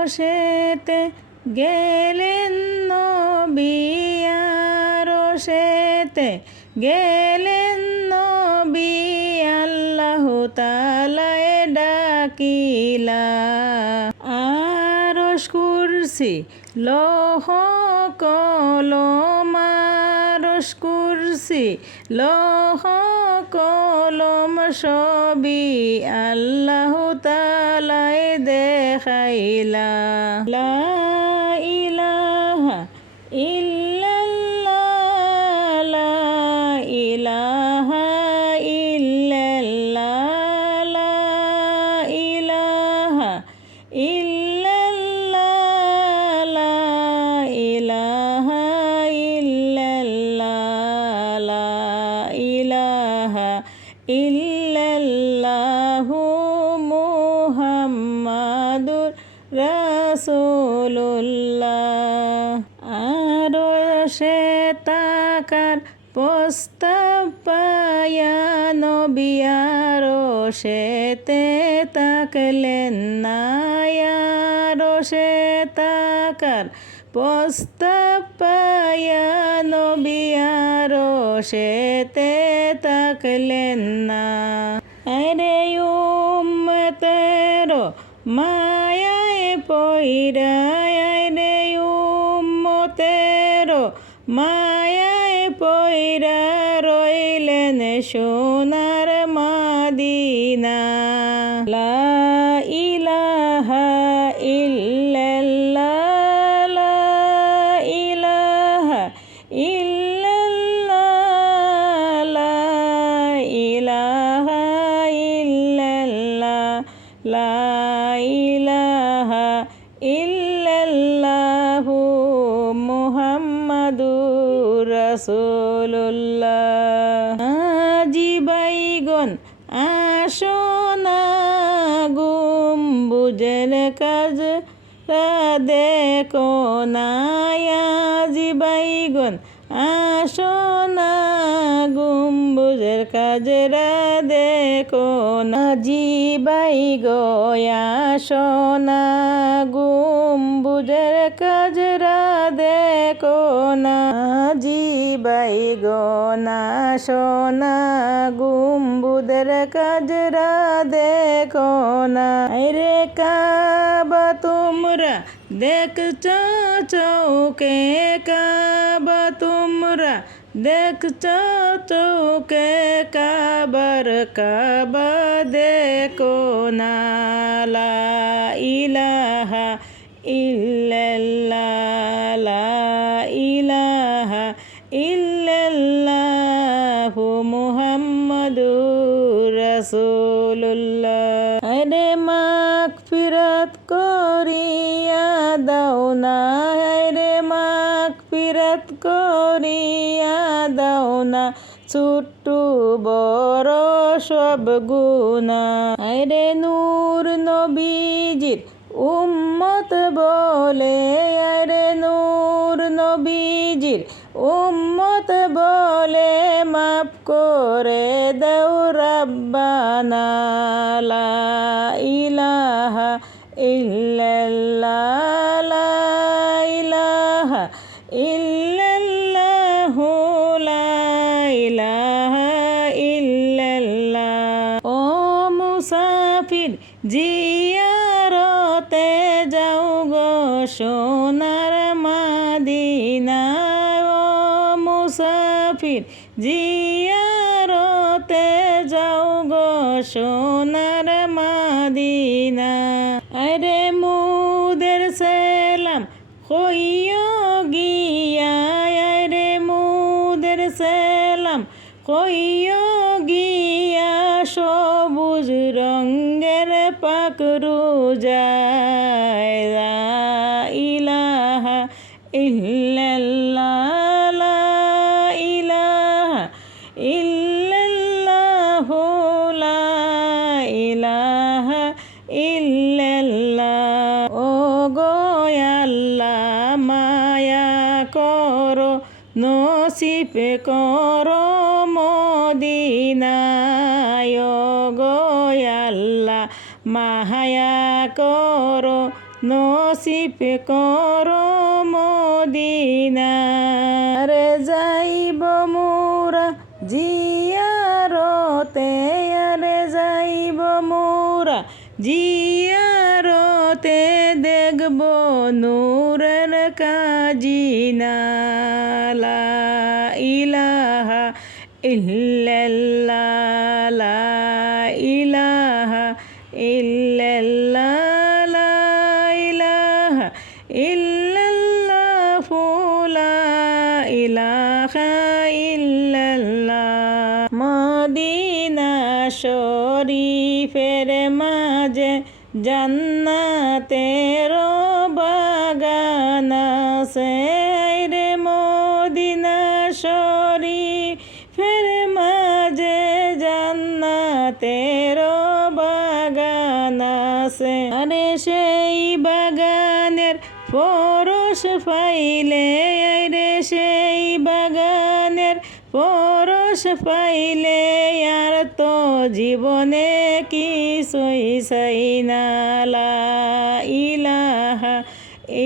আরশেতে গেলেন নবী, আরশেতে গেলেন নবী, আল্লাহ তাআলায় ডাকিলা। আরশ কুরসি লৌহ কলম, আরশ কুরসি লৌহ কলম, সবই আল্লাহ তাআলায় দেখাইলা। লা ইলাহা ইল্লাল্লাহ, লা ইলাহা ইল্লাল্লাহ, লা ইলাহা ইল্লাল্লাহ, লা ইলাহা ইল্লাল্লাহ, লা ইলাহা ইল্লাল্লাহু মুহাম্মাদুর রাসূলুল্লাহ। আরশে তাকার প্রস্তাব পায়া নবী আরশেতে তাকলেন না, আরশে তাকার প্রস্তাব পায়া নবী আরশেতে তাকলেন না। আরে উম্মতের মায়ায় পইরা, আরে উম্মতের মায়ায় পইরা রইলেন সোনার মদিনা। লা ইলাহা ইল্লাল্লাহ, লা ইলাহা ইল্লাল্লাহ, লা ইলাহা ইল্লাল্লাহ, লা ইলাহা ইল্লাল্লাহু মুহাম্মাদুর রাসূলুল্লাহ। আজি বাইগন আসনা গম্বুজের কাজ দেখো না, আজি বাইগন আসনা গম্বুজের কাজরা দেখো না, জি বাইগো আসনা গম্বুজের কাজরা দেখো না, জি বাইগো না সোনা গম্বুজের কাজরা দেখো না। রে কাবা তোমরা দেখছো চৌকে, কাবা তোমরা দেখছো চৌকে, কাবার কাবা দেখো না। লা ইলাহা ইল্লাল্লাহ, লা ইলাহা ইল্লাল্লাহু মুহাম্মাদুর রাসূলুল্লাহ। আরে মাগফিরাত করিয়া দাও না, আরে মাগফিরাত করিয়া দাও না, ছোট্ট বড় সব গুনাহ। আরে নূর নবীজির উম্মত বলে, আরে নূর নবীজির উম্মত বলে, মাফ করে দাও রাব্বানা। লা ইলাহা ইল্লাল্লাহ, লা ইলাহা ইল্লাল্লাহ, লা ইলাহা ইল্লাল্লাহ। ও মুসাফির জিয়ারতে যাও গো সোনার মদিনা, ও মুসাফির জিয়ারতে যাও গো সোনার মদিনা। আরে মুদের সালাম কইও গিয়া, আরে মুদের সালাম কইও গিয়া, সবুজ রঙ্গের পাখরু যায়। লা ইলাহা ইল্লাল্লাহ, লা ইলাহা ইল্লাল্লাহ, লা ইলাহা ইল্লাল্লাহ। ও গো আল্লাহ মায়া করো, নসিব করো মদিনায়, গো আল্লাহ মায়া করো করো নসিব করো মদিনা রে যাইব মোরা জিয়ারতে রে যাইব মোরা জিয়ারতে দেখব নূরের কাজিনা লা ইলাহা ইল্লাল্লাহ লা ইলাহা ইল্লাল্লাহ লা ইলাহা ইল্লাল্লাহ লা ইলাহা ইল্লাল্লাহ মদিনা শরীফের মাঝে জান্নাতের বাগান আছে রে মদিনা শরীফের মাঝে জান্নাতের বাগান আছে আরে সেই বাগানের পরশ পাইলে রে সেই বাগানের পরশ পাইলে আর তো জীবনে কিছুই চাই না লা ইলাহা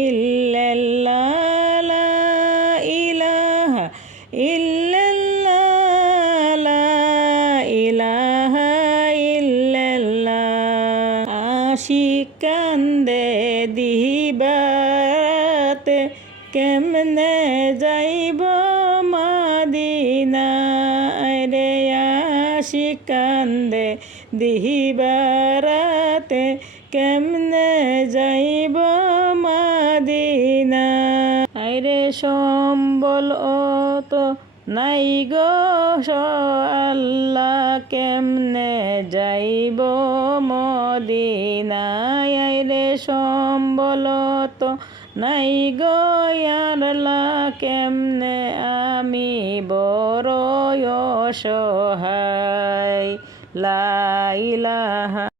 ইল্লাল্লাহ লা ইলাহা ইল্লাল্লাহ লা ইলাহা ইল্লাল্লাহ আশিক কান্দে দিবারাতে কেমনে যাইব মদিনা রে আশিক কান্দে দিবারাতে কেমনে যাইব মদিনা আইরে সম্বল তো নাই গো আল্লাহ কেমনে যাইব মদিনা আইরে সম্বল তো নাই গো আল্লাহ কেমনে আমি বড় অসহায় লা ইলাহা